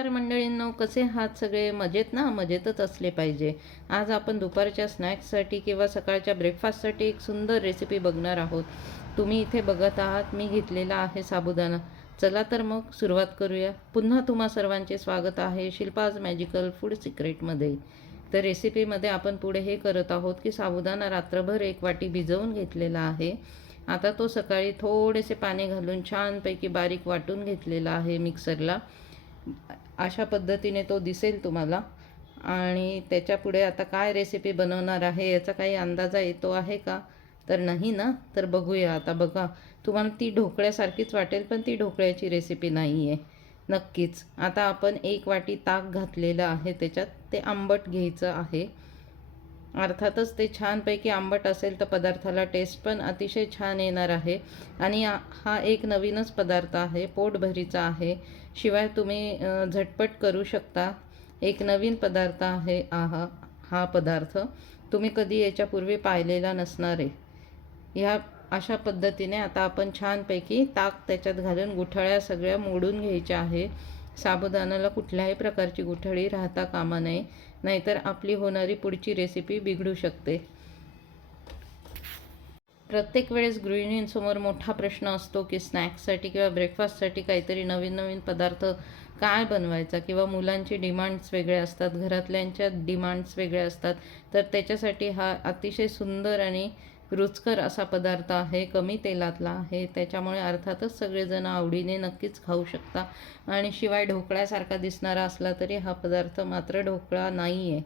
नमस्कार मंडळींनो, कसे आहात सगळे? मजेत ना? मजेतच असले पाहिजे. आज आपण दुपारच्या स्नॅक्ससाठी किंवा सकाळच्या ब्रेकफास्टसाठी एक सुंदर रेसिपी बघणार आहोत. तुम्ही इथे बघत आहात, मी घेतलेला आहे साबुदाणा. चला तर मग सुरुवात करूया. पुन्हा तुम्हा सर्वांचे स्वागत आहे शिल्पाज मॅजिकल फूड सिक्रेटमध्ये. तर रेसिपीमध्ये आपण पुढे हे करत आहोत की साबुदाणा रात्रभर 1 वाटी भिजवून घेतलेला आहे. आता तो सकाळी थोडेसे पाणी घालून छानपैकी बारीक वाटून घेतलेला आहे मिक्सरला. अशा पद्धतीने तो दिसेल तुम्हाला. आणि त्याच्यापुढे आता काय रेसिपी बनवणार आहे याचा काही अंदाजा येतो आहे का? तर नाही ना? तर बघूया. आता बघा, तुम्हाला ती ढोकळ्यासारखीच वाटेल, पण ती ढोकळ्याची रेसिपी नाही आहे नक्कीच. आता आपण 1 वाटी ताक घातलेलं आहे त्याच्यात. ते आंबट घ्यायचं आहे. अर्थातच ते छानपैकी आंबट असेल तर पदार्थाला टेस्ट पण अतिशय छान येणार आहे. आणि हा एक नवीनच पदार्थ आहे, पोटभरीचा आहे. शिवाय तुम्ही झटपट करू शकता. एक नवीन पदार्थ आहे हा पदार्थ. तुम्ही कधी याच्यापूर्वी पाहिलेला नसणार आहे. ह्या अशा पद्धतीने आता आपण छानपैकी ताक त्याच्यात घालून गुठळ्या सगळ्या मोडून घ्यायच्या आहे. साबुदाण्याला कुठल्याही प्रकारची गुठळी राहता कामा नये, नाहीतर आपली होणारी पुढची रेसिपी बिघडू शकते. प्रत्येक वेळेस गृहिणींसमोर मोठा प्रश्न असतो की स्नॅक्ससाठी किंवा ब्रेकफास्टसाठी काहीतरी नवीन नवीन पदार्थ काय बनवायचा, किंवा मुलांचे डिमांड्स वेगळे असतात, घरातल्यांच्या डिमांड्स वेगळे असतात. तर त्याच्यासाठी हा अतिशय सुंदर आणि रुचकर असा पदार्थ आहे. कमी तेलातला आहे, त्याच्यामुळे अर्थातच सगळेजण आवडीने नक्कीच खाऊ शकता. आणि शिवाय ढोकळ्यासारखा दिसणारा असला तरी हा पदार्थ मात्र ढोकळा नाही आहे.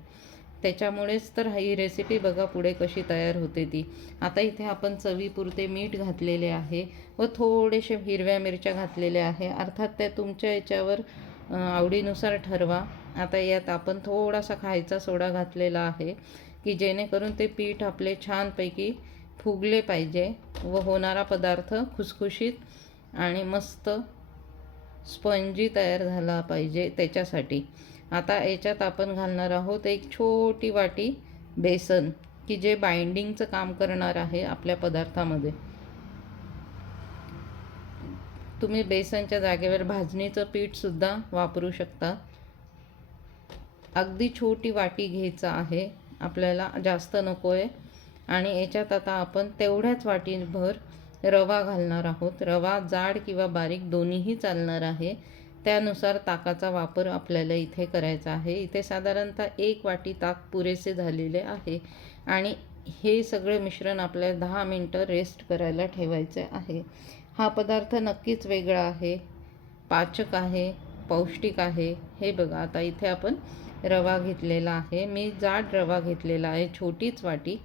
त्याच्यामुळेच तर ही रेसिपी बघा पुढे कशी तयार होते ती. आता इथे आपण चवीपुरते मीठ घातलेले आहे व थोडेसे हिरव्या मिरच्या घातलेल्या आहे. अर्थात त्या तुमच्या याच्यावर आवडीनुसार ठरवा. आता यात आपण थोडासा खायचा सोडा घातलेला आहे की जेणेकरून ते पीठ आपले छानपैकी फुगले पाहिजे व होणारा पदार्थ खुसखुशीत आणि मस्त स्पंजी तयार झाला पाहिजे त्याच्यासाठी. आता याच्यात आपण घालणार आहोत एक छोटी वाटी बेसन, की जे बाइंडिंगचं काम करणार आहे आपल्या पदार्थामध्ये. तुम्ही बेसनच्या जागेवर भाजणीचं पीठसुद्धा वापरू शकता. अगदी छोटी वाटी घ्यायचं आहे आपल्याला, जास्त नको आहे. आणि याच्यात आता आपण तेवढ्याच वाटीभर रवा घालणार आहोत. रवा जाड किंवा बारीक दोन्हीही चालणार आहे. त्यानुसार ताकाचा वापर आपल्याला इथे करायचा आहे. इथे साधारणतः 1 वाटी ताक पुरेसे झालेले आहे. आणि हे सगळे मिश्रण आपल्याला 10 मिनटं रेस्ट करायला ठेवायचे आहे. हा पदार्थ नक्कीच वेगळा आहे, पाचक आहे, पौष्टिक आहे. हे बघा, आता इथे आपण रवा घेतलेला आहे. मी जाड रवा घेतलेला आहे, छोटीच वाटी,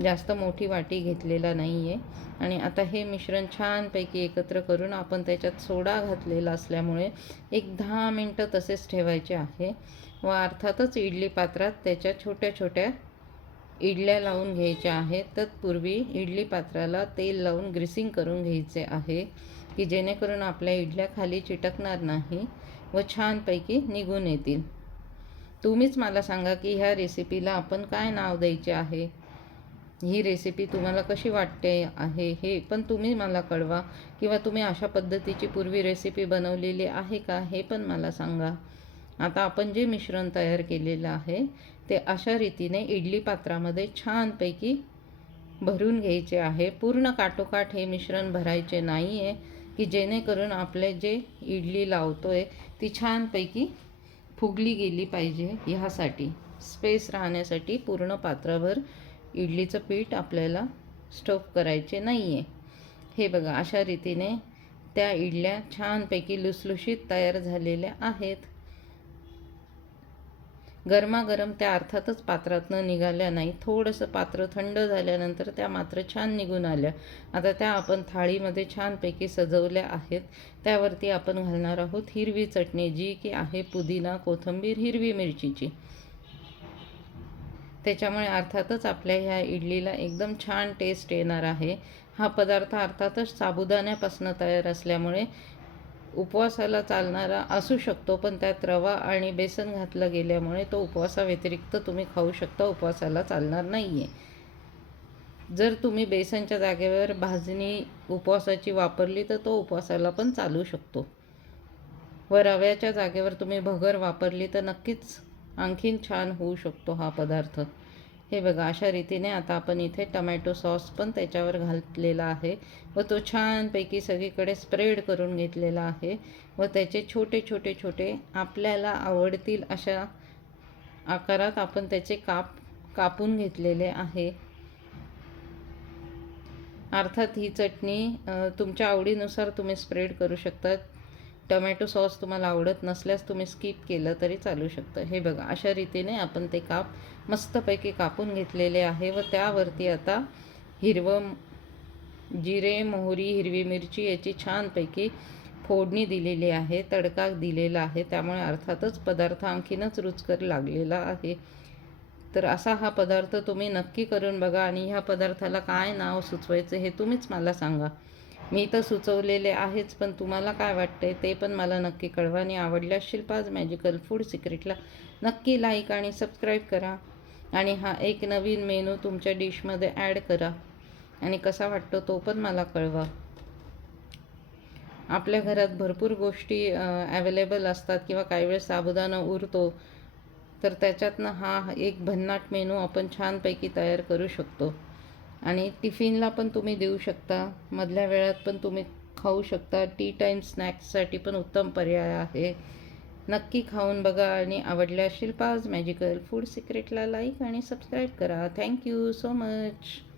जास्त मोठी वाटी घेतलेला नाही आहे. आणि आता हे मिश्रण छानपैकी एकत्र करून आपण त्याच्यात सोडा घातलेला असल्यामुळे एक 10 मिनटं तसेच ठेवायचे आहे. व अर्थातच इडली पात्रात त्याच्या छोट्या छोट्या इडल्या लावून घ्यायच्या आहेत. तत्पूर्वी इडली पात्राला तेल लावून ग्रीसिंग करून घ्यायचे आहे की जेणेकरून आपल्या इडल्या खाली चिटकणार नाही व छानपैकी निघून येतील. तुम्हीच मला सांगा की ह्या रेसिपीला आपण काय नाव द्यायचे आहे. ही रेसिपी तुम्हाला कशी वाटते आहे हे पण तुम्ही मला कळवा. किंवा तुम्ही अशा पद्धतीची पूर्वी रेसिपी बनवलेली आहे का हे पण मला सांगा. आता आपण जे मिश्रण तयार केलेलं आहे ते अशा रीतीने इडली पात्रामध्ये छानपैकी भरून घ्यायचे आहे. पूर्ण काठोकाठ हे मिश्रण भरायचे नाही आहे, की जेणेकरून आपले जे इडली लावतोय ती छानपैकी फुगली गेली पाहिजे. ह्यासाठी स्पेस राहण्यासाठी पूर्ण पात्राभर इडलीचं पीठ आपल्याला स्टफ करायचे नाही आहे. हे बघा, अशा रीतीने त्या इडल्या छानपैकी लुसलुशीत तयार झालेल्या आहेत. गरमागरम त्या अर्थातच पात्रातनं निघाल्या नाही. थोडंसं पात्र थंड झाल्यानंतर त्या मात्र छान निघून आल्या. आता त्या आपण थाळीमध्ये छानपैकी सजवल्या आहेत. त्यावरती आपण घालणार आहोत हिरवी चटणी, जी की आहे पुदिना, कोथिंबीर, हिरवी मिरचीची. त्याच्यामुळे अर्थातच आपल्या ह्या इडलीला एकदम छान टेस्ट येणार आहे. हा पदार्थ अर्थातच साबुदाण्यापासून तयार असल्यामुळे उपवासाला चालणारा असू शकतो, पण त्यात रवा आणि बेसन घातलं गेल्यामुळे तो उपवासाव्यतिरिक्त तुम्ही खाऊ शकता, उपवासाला चालणार नाही आहे. जर तुम्ही बेसनच्या जागेवर भाजणी उपवासाची वापरली तर तो उपवासाला पण चालू शकतो. व रव्याच्या जागेवर तुम्ही भगर वापरली तर नक्कीच आणखीन छान होऊ शकतो हा पदार्थ. हे बघा, अशा रीतीने आता आपण इथे टमॅटो सॉस पण त्याच्यावर घातलेला आहे व तो छानपैकी सगळीकडे स्प्रेड करून घेतलेला आहे व त्याचे छोटे छोटे छोटे आपल्याला आवडतील अशा आकारात आपण त्याचे कापून घेतलेले आहे. अर्थात ही चटणी तुमच्या आवडीनुसार तुम्ही स्प्रेड करू शकता. टमॅटो सॉस तुम्हाला आवडत नसल्यास तुम्ही स्किप केलं तरी चालू शकतं. हे बघा, अशा रीतीने आपण ते मस्तपैकी कापून घेतलेले आहे व त्यावरती आता हिरवं जिरे, मोहरी, हिरवी मिरची याची छानपैकी फोडणी दिलेली आहे, तडका दिलेला आहे. त्यामुळे अर्थातच पदार्थ आणखीनच रुचकर लागलेला आहे. तर असा हा पदार्थ तुम्ही नक्की करून बघा आणि ह्या पदार्थाला काय नाव सुचवायचं हे तुम्हीच मला सांगा. मी तर सुचवलेले आहेच, पण तुम्हाला काय वाटतंय ते पण मला नक्की कळवा. आणि आवडल्यास शिल्पाज मॅजिकल फूड सिक्रेटला नक्की लाईक आणि सबस्क्राईब करा आणि हा एक नवीन मेनू तुमच्या डिशमध्ये ॲड करा आणि कसा वाटतो तो पण मला कळवा. आपल्या घरात भरपूर गोष्टी ॲवेलेबल असतात किंवा काही वेळेस साबुदाणा उरतो, तर त्याच्यातनं हा एक भन्नाट मेनू आपण छानपैकी तयार करू शकतो आणि टिफिनला पण तुम्ही देऊ शकता, मधल्या वेळात पण तुम्ही खाऊ शकता. टी टाईम स्नॅक्ससाठी पण उत्तम पर्याय आहे. नक्की खाऊन बघा आणि आवडल्यास शिल्पाज मॅजिकल फूड सिक्रेटला लाईक आणि सबस्क्राईब करा. Thank you so much.